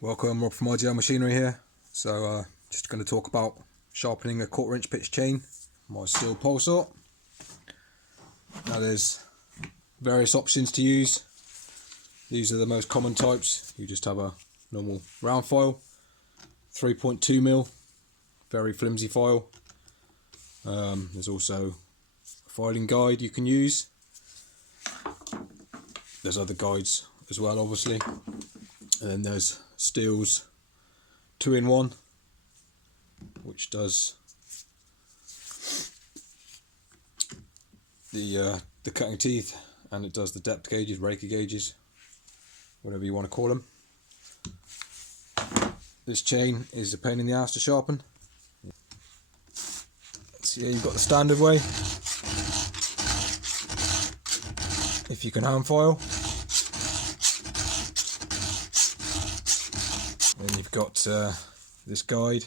Welcome, Rob from IGL Machinery here. So just going to talk about sharpening a 1/4 inch pitch chain, my Stihl pole saw. Now there's various options to use. These are the most common types. You just have a normal round file, 3.2mm, very flimsy file. There's also a filing guide you can use. There's other guides as well, obviously. And then there's Stihl's 2-in-1, which does the cutting teeth, and it does the depth gauges, raker gauges, whatever you want to call them. This chain is a pain in the ass to sharpen. So yeah, you've got the standard way, if you can hand file. Then you've got this guide,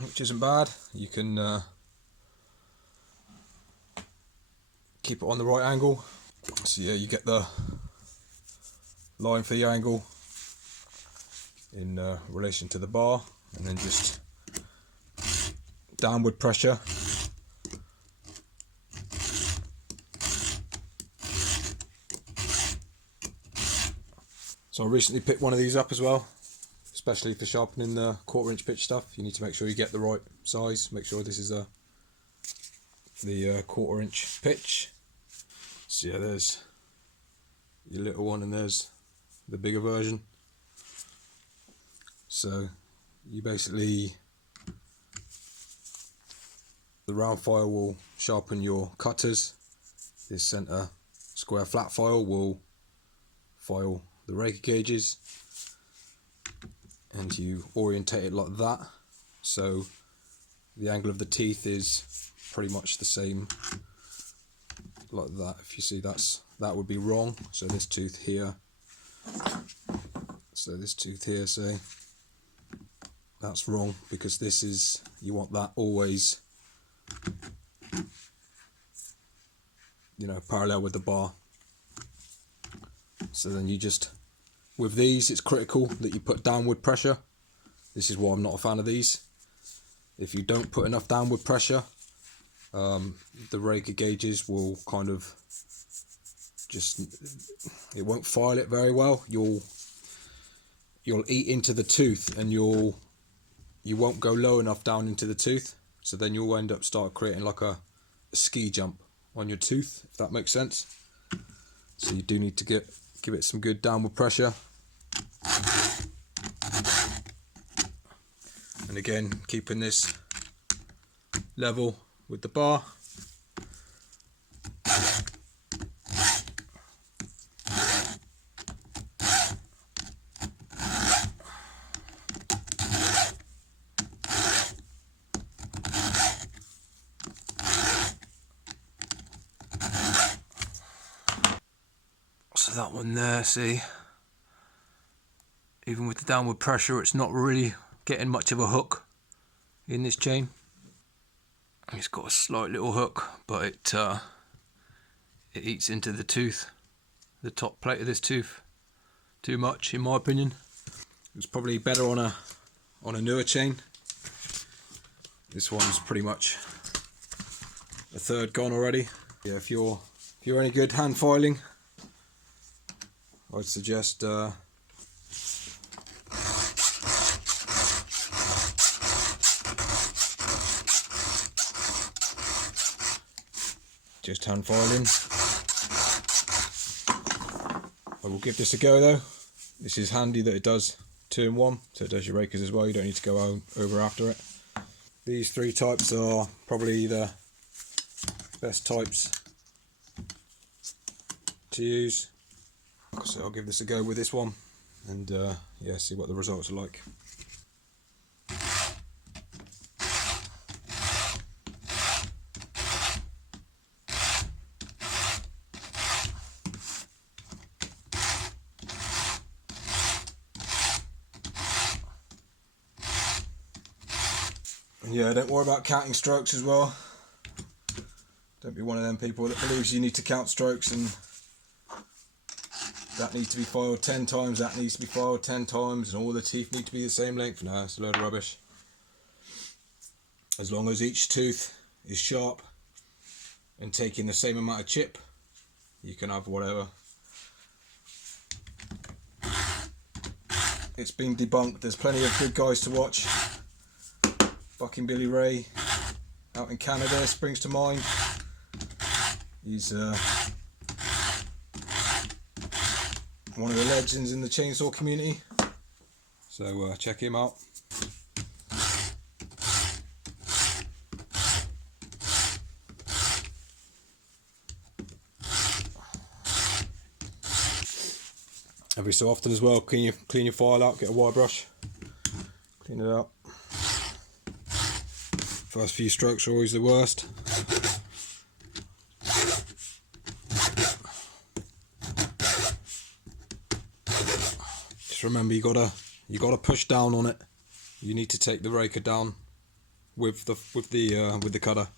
which isn't bad. You can keep it on the right angle. So yeah, you get the line for the angle in relation to the bar, and then just downward pressure. So I recently picked one of these up as well, especially for sharpening the 1/4 inch pitch stuff. You need to make sure you get the right size. Make sure this is the 1/4 inch pitch. So yeah, there's your little one and there's the bigger version. So you basically, the round file will sharpen your cutters. This center square flat file will file the raker gauges, and you orientate it like that, so the angle of the teeth is pretty much the same, like that. If you see, that would be wrong. So this tooth here, say that's wrong, because this is, you want that always, you know, parallel with the bar. So then you just, with these, it's critical that you put downward pressure. This is why I'm not a fan of these. If you don't put enough downward pressure, the raker gauges will kind of just, it won't file it very well. You'll eat into the tooth, and you won't go low enough down into the tooth. So then you'll end up creating like a ski jump on your tooth, if that makes sense. So you do need to give it some good downward pressure. And again, keeping this level with the bar. So that one there, see, even with the downward pressure, it's not really getting much of a hook in this chain. It's got a slight little hook, but it eats into the tooth, the top plate of this tooth, too much, in my opinion. It's probably better on a newer chain. This one's pretty much a third gone already. Yeah, if you're any good hand filing, I'd suggest just hand filing. I will give this a go though. This is handy that it does 2-in-1, so it does your rakers as well. You don't need to go over after it. These 3 types are probably the best types to use. So I'll give this a go with this one, and yeah, see what the results are like. And yeah, don't worry about counting strokes as well. Don't be one of them people that believes you need to count strokes and that needs to be filed 10 times, that needs to be filed 10 times, and all the teeth need to be the same length. No, it's a load of rubbish. As long as each tooth is sharp and taking the same amount of chip, you can have whatever. It's been debunked. There's plenty of good guys to watch. Fucking Billy Ray out in Canada springs to mind. He's one of the legends in the chainsaw community, so check him out. Every so often as well, clean your file out, get a wire brush, clean it out. First few strokes are always the worst. Just remember, you gotta push down on it. You need to take the raker down with the cutter.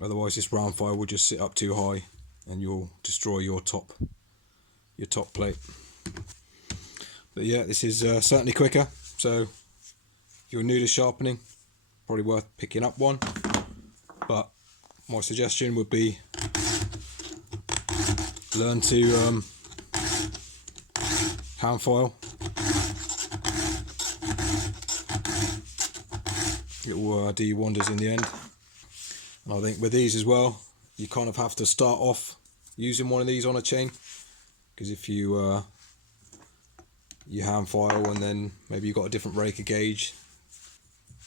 Otherwise, this round file will just sit up too high, and you'll destroy your top plate. But yeah, this is certainly quicker. So if you're new to sharpening, probably worth picking up one. But my suggestion would be learn to hand file. It will do you wonders in the end. And I think with these as well, you kind of have to start off using one of these on a chain, because if you hand file and then maybe you've got a different raker gauge.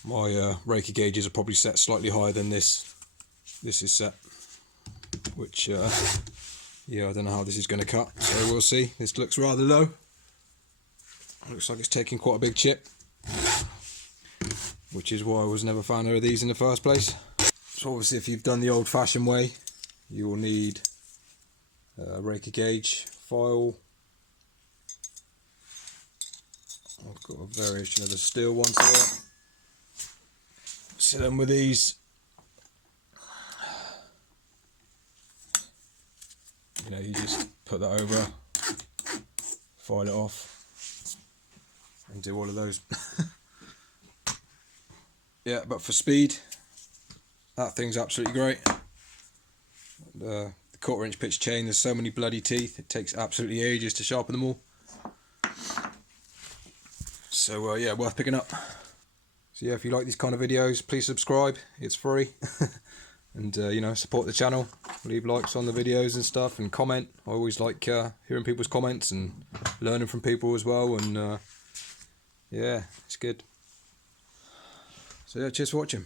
My raker gauges are probably set slightly higher than this. This is set, which yeah, I don't know how this is going to cut, so we'll see. This looks rather low. Looks like it's taking quite a big chip, which is why I was never a fan of these in the first place. So obviously, if you've done the old-fashioned way, you will need a raker gauge, file. I've got a variation of the Stihl ones here. So then with these, you know, you just put that over, file it off, and do all of those. Yeah, but for speed, that thing's absolutely great. The 1/4 inch pitch chain, there's so many bloody teeth, it takes absolutely ages to sharpen them all. So yeah, worth picking up. So yeah, if you like these kind of videos, please subscribe, it's free. And you know, support the channel, leave likes on the videos and stuff, and comment. I always like hearing people's comments and learning from people as well, and yeah, it's good. So yeah, cheers for watching.